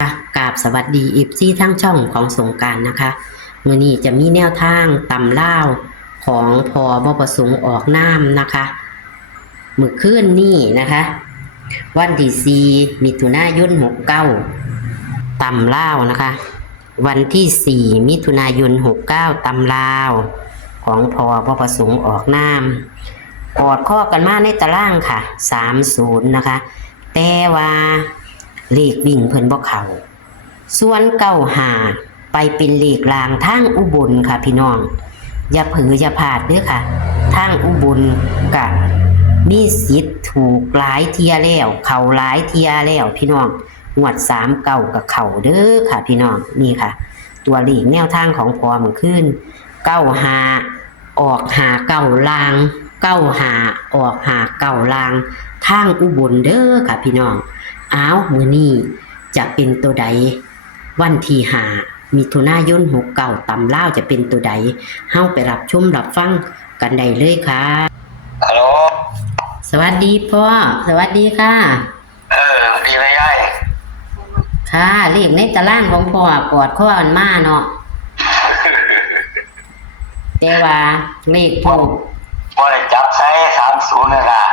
กราบสวัสดีอีฟซี่ทั้งช่องของสงกรานต์นะคะมื้อนี้จะมีแนวทางตำล่าวของพบ่ประสงค์ออกนามนะคะมื้อคืนนี้นะคะวันที่4มิถุนายน69ตำล่าวนะคะวันที่4มิถุนายน69ตำลาวของพบ่ประสงค์ออกนามกอดข้อกันมาในตารางค่ะ30นะคะแต่ว่าเลขวิ่งเพิ่นบ่เข้าส่วน95ไปเป็นเลขลางทางอุบลค่ะพี่น้องอย่าเผลออย่าพลาดเด้อค่ะทางอุบลก็มีสิทธิ์ถูกหลายเที่ยแล้วเข้าหลายเที่ยแล้วพี่น้องงวด39ก็เข้าเด้อค่ะพี่น้องนี่ค่ะตัวเลขแนวทางของพอมันขึ้น95ออก59ลาง95ออก59ลางทางอุบลเด้อค่ะพี่น้องอ้าวมื้อนี้จะเป็นตัวใดวันที่5มิถุนายน69ตำล่าวจะเป็นตัวใดเฮาไปรับชมรับฟังกันได้เลยค่ะฮัลโหลสวัสดีพ่อสวัสดีค่ะดีไหมยายค่ะเลขในตารางของพ่อกอดข้อมันมาเนาะแต่ว่าเลขถูกบ่ได้จับใช้30นั่นล่ะ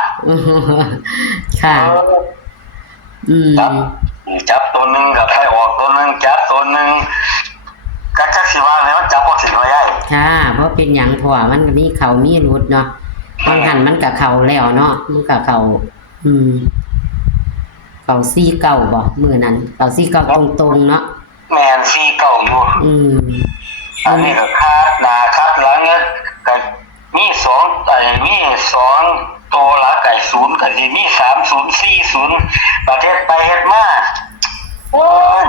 ค่ะจับตัวหนึ่งกับใครออกตัวหนึ่งจับตัวหนึ่งก็จักสิว่าแล้วมันจับบ่ถึงเลยยายค่ะเพราะเป็นหยังพ่อมันก็มีเขามีรุดเนาะบางหันมันก็เข้าแล้วเนาะมันก็เข้าเขา49บ่มื้อนั้นเขา49ตรงๆเนาะแม่น49อยู่อันนี้ก็คาดหน้าคาดหลังเนี่ยก็มี2ตัวหลักไก่0ก็สิมี30 40ประเทศไปเฮ็ดมาโอ้ย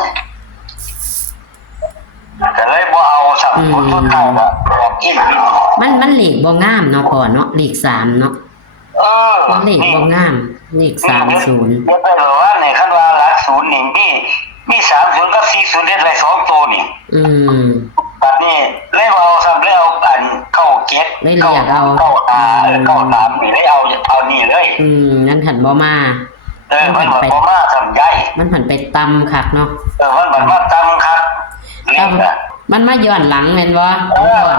ก็เลยบ่เอาสับผลสุดท้ายก็ออกกินมันเลขบ่งามเนาะพ่อเนาะเลข3เนาะเลขบ่งามเลข30เฮ็ดได้หรอว่าในคันว่าหลัก0นี่มี30กับ40เฮ็ดได้2ตัวนี่บัดนี้เลยเอาซ้ำเลยเอาอันเข้าเก็บเข้าตามนี่เลยเอานี่เลยงั้นหันบ่มามันบ่มาทำใหญ่มันหันไปตำคักเนาะมันมาตำคักมันมาย้อนหลังแม่นบ่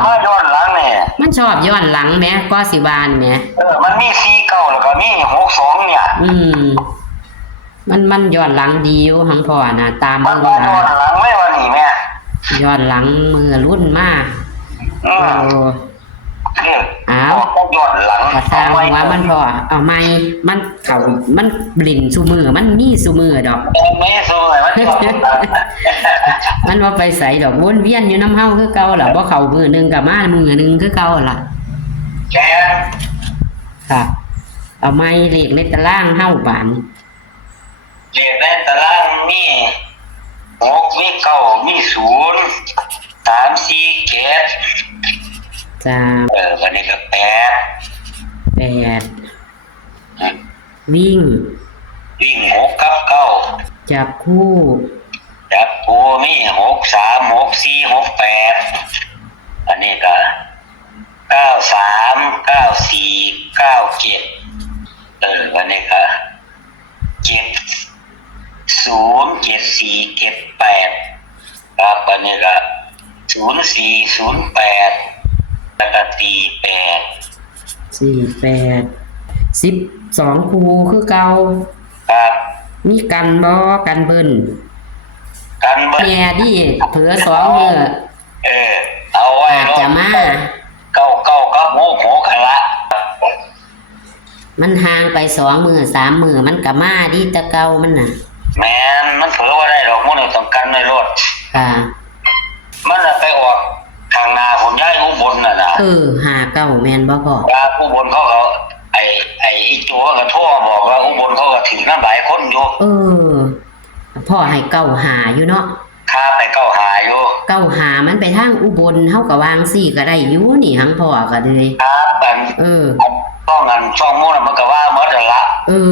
มาย้อนหลังนี่มันชอบย้อนหลังแหมก็สิบานแหมมันมี49แล้วก็มี62เนี่ยมันย้อนหลังดีอยู่หังพ่อน่ะตามมันย้อนหลังไม่ว่านี่แม่ย้อนหลังมือรุ่นมาอ้าวย้อนหลังกระทางว่ามันพอเอาไม้มันเข่ามันบลิ่นซูมือมันมีซูมือดอกไม่ซูมือมันว่าไปใส่ดอกวนเวียนอยู่น้ำเฮาคือเก่าล่ะบ่เข่ามือนึงกับมามือนึงคือเก่าล่ะแกค่ะเอาไม้เลขในตารางเฮาบานเลขในตารางมี6มี9มี0 3 4 7จ้าวันนี้ก็8วิ่ง6กับ9จับคู่มี6 3 6 4 6 8อันนี้ก็9 3 9 4 9 7วันนี้ก็7 0 7 4 7 8ครับวันนี้ก็0 4 0 8แล้วก็ตี12คูคือเก่าครับมีกันบ่กันเบิ้นแม่ดิเผือ2มื้อเอาไว้จะมา9กับ6กันละมันห่างไป2มื้อ3มื้อมันก็มาดิแต่เก่ามันน่ะแม่นมันเผือบ่ได้ดอกมื้อต้องกันไว้รถค่ะมันไปออกทางนาผมย้ายอุบลน่ะนะ59แม่นบ่พ่ออุบลเขาไอ้ตัวก็โทรบอกว่าอุบลเขาก็ถึงนำหลายคนอยู่พ่อให้95อยู่เนาะครับไป95อยู่95มันไปทางอุบลเฮาก็วางซี่ก็ได้อยู่นี่หังพ่อก็เลยครับต้องงั้นช่องมื้อมันก็ว่าหมดละ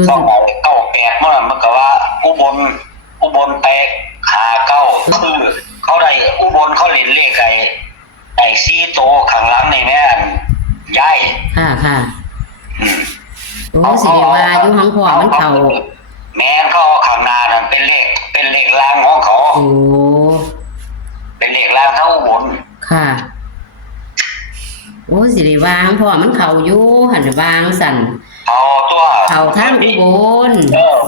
ช่อง98มื้อมันก็ว่าอุบลไป59คือเขาได้อุบลเขาเล่นเลขไอ้4โตข้างหลังนี่แม่นย้ายค่ะโอ้สิว่าอยู่หังพ่อมันเข้าแม่นเขาข้างหน้านั่นเป็นเลข8 เป็นเลขรางของเขา โอ้ เป็นเลขรางเท่าอุบล ค่ะ โอ้สิได้วางเพราะว่ามันเข้าอยู่หั่นวางสั่น เอาตัว เข้าทางอุบล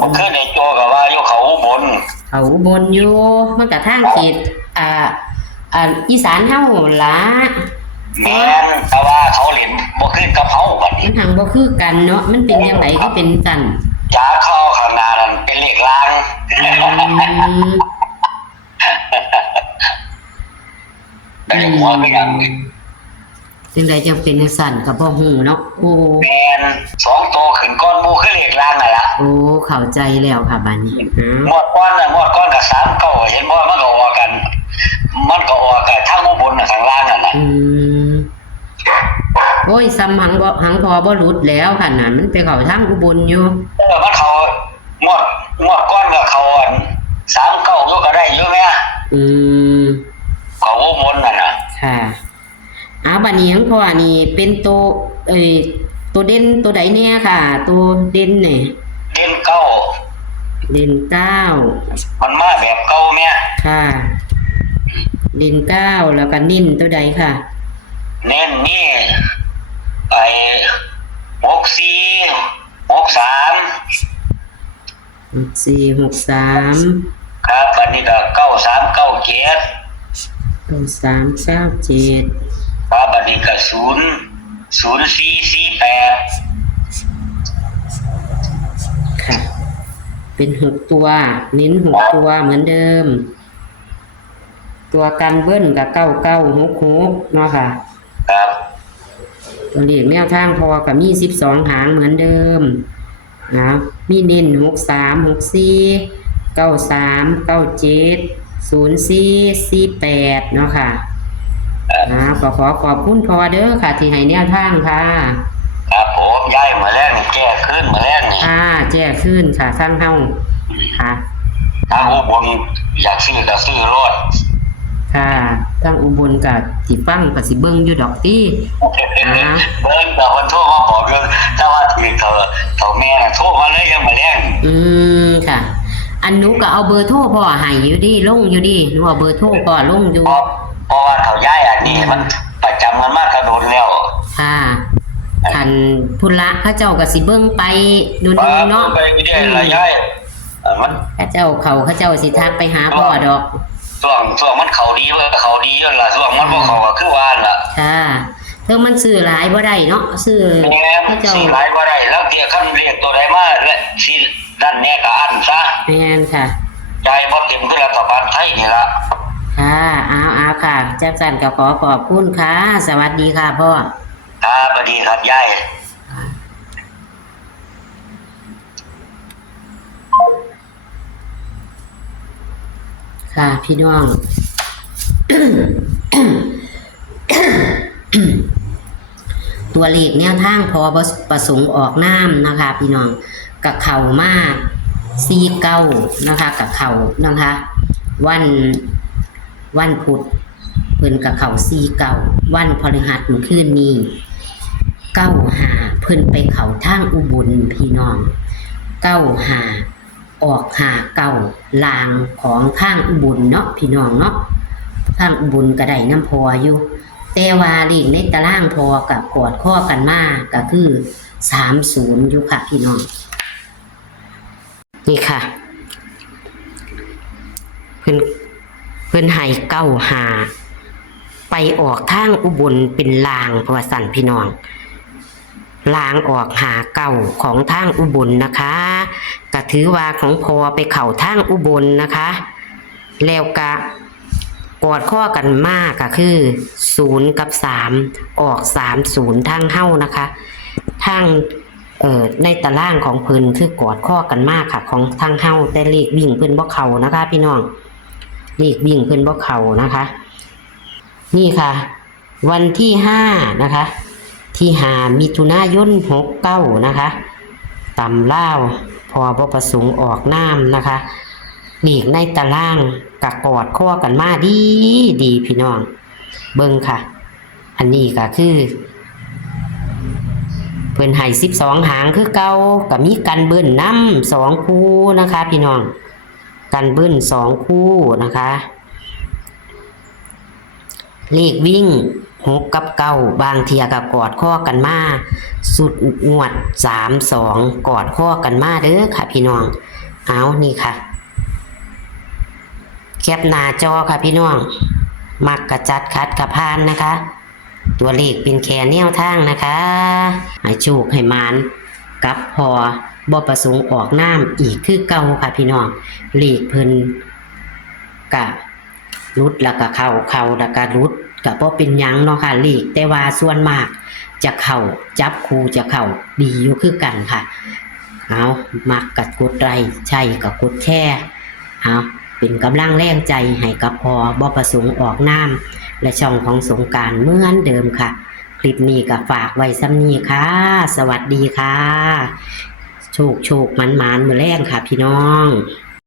มันขึ้นในตัวกับว่าอยู่เขาอุบล เข้าอุบลอยู่มันก็ทางเขตอีสานเฮาล่ะ แม่นแต่ว่าเขาเล่นบ่ขึ้นกับเขาบัด มั นี้ นทางบ่คือกันเนาะมันเป็นจังไดก็เป็นสั่น จ้าเข้าข้างหน้านั่นเป็นเลขราง ได้หัวไม่ยัง จังไดจังเป็นจังสั่นก็บ่ฮู้เนาะโอ้ แม่น2ตัวขึ้นก้อนหมู่คือเลขรางนั่นล่ะ โอ้เข้าใจแล้วค่ะบัดนี้ งวดก้อนกับ3เก้าเห็นบ่มันก็ออกกัน มันก็ออกกันทางอุบลน่ะข้างล่างนั่นน่ะ โอ้ยซ้ำหังพอบ่หลุดแล้วค่ะนั่นมันไปเข้าทางอุบลอยู่ มันเขางวดก้อนกับเขาอัน3เก้าอยู่ก็ได้อยู่แม่ อืม เขาอุบลน่ะนะ ค่ะบัดนี้หังพอนี่เป็นตัวตัวเด่นตัวใดเนี่ยค่ะ ตัวเด่นนี่ เด่นเก้า เด่นเก้า มันมาแบบเก่าแม่ ค่ะเด่นเก้าแล้วก็นิ่นตัวใดค่ะ เน้นนี่ไอ้64 63 463ครับอันนี้ก็93 97 9397ครับอันนี้ก็0448 ค่ะ เป็น6ตัวเน้น6ตัวเหมือนเดิม ตัวกันเบิ้ลกับ9966เนาะค่ะ ครับ ตัวเลขแนวทางพอกับมี12หางเหมือนเดิมนะมีเน้น63 64 93 97 04 48เนาะค่ะก็ขอบคุณพอเด้อค่ะที่ให้แนวทางค่ะ ครับผมย้ายมาแล้วนี่แก้ขึ้นมาแล้วนี่ แจ้ขึ้นค่ะทางเฮาค่ะ ทางอุบลอยากซื้อก็ซื้อรถ ค่ะทางอุบลกับสิฟังกับสิเบิ่งอยู่ดอกติ เบิ้งแต่คนโทรมาบอกเรื่องถ้าว่าถือเขาแม่น่ะโทรมาเลยยังมาแล้ง ค่ะ อันหนูก็เอาเบอร์โทรพ่อให้อยู่ดิลงอยู่ดิหนูเอาเบอร์โทรพ่อลงอยู่ เพราะว่าเขาย้ายอันนี้มันประจำมันมากกระโดดแล้ว ค่ะคันพุ่นละเขาเจ้าก็สิเบิ่งไปดูเนาะ ไปเรื่อยๆย้ายมัน เขาเจ้าสิทักไปหาพ่อดอก ช่วงมันเขาดีเว้ยเขาดีอยู่ล่ะช่วงมันบ่เขาก็คือว่าล่ะ ค่ะเธอมันซื้อหลายบ่ได้เนาะซื้อ แม่ เขาเจ้า สิหลายบ่ได้แล้วเดี๋ยวคันเรียกตัวใดมาและสิด้านแน่ก็อันซะ แม่นค่ะ ใจบ่เต็มคือรัฐบาลไทยนี่ล่ะ ค่ะเอาค่ะจักสันก็ขอบคุณค่ะ สวัสดีค่ะพ่อ ครับสวัสดีครับยาย ค่ะพี่น้อง ตัวเลขแนวทางพอประสงค์ออกน้ำนะคะ พี่น้องกับเข่ามาก49นะคะกับเข่านะคะ วันพุธเพิ่นกับเข่า49วันพฤหัสเมื่อคืนนี้95เพิ่นไปเข่าทางอุบลพี่น้อง95ออก59ลางของทางอุบลเนาะพี่น้องเนาะทางอุบลก็ได้น้ำพออยู่แต่ว่าเลขในตารางพอกับกอดข้อกันมากก็คือ30อยู่ค่ะพี่น้องนี่ค่ะเพิ่นให้95ไปออกทางอุบลเป็นลางเพราะว่าสั่นพี่น้องลางออก59ของทางอุบลนะคะก็ถือว่าของพอไปเข้าทางอุบลนะคะแล้วก็กอดข้อกันมากก็คือ0กับ3ออก30ทางเฮ้านะคะทางในตารางของเพิ่นคือกอดข้อกันมากค่ะของทางเฮ้าแต่เลขวิ่งเพิ่นบ่เข้านะคะพี่น้องเลขวิ่งเพิ่นบ่เข้านะคะนี่ค่ะวันที่5นะคะที่5มิถุนายน69นะคะตำล่าวพอบ่ประสงค์ออกน้ำนะคะเลขในตารางก็กอดข้อกันมาดีพี่น้องเบิ่งค่ะอันนี้ก็คือเพิ่นให้12หางคือเก่าก็มีกันเบิ้ลนำ2คู่นะคะพี่น้อง กันเบิ้ล2คู่นะคะเลขวิ่ง6กับ9บางเทียกับกอดข้อกันมาสุดงวด3-2กอดข้อกันมาเด้อค่ะพี่น้องเอานี่ค่ะแคปหน้าจอค่ะพี่น้องมักกระจัดคัดกระพานนะคะตัวเลขเป็นแค่แนวทางนะคะให้โชคให้มานกับพอบ่ประสงค์ออกน้ำอีกคือเก่าค่ะพี่น้องเลขเพิ่นกะรุดแล้วก็เข้าแล้วก็รุดก็บ่เป็นหยังเนาะค่ะเลขแต่ว่าส่วนมากจะเข้าจับคู่จะเข้าดีอยู่คือกันค่ะเอามักกดไลค์ใช่ก็กดแชร์เอาเป็นกำลังแรงใจให้กับพอบ่ประสงค์ออกน้ำและช่องของสงกรานต์เหมือนเดิมค่ะคลิปนี้ก็ฝากไว้ซ้ำนี้ค่ะสวัสดีค่ะโชคมันมื้อแรงค่ะพี่น้อง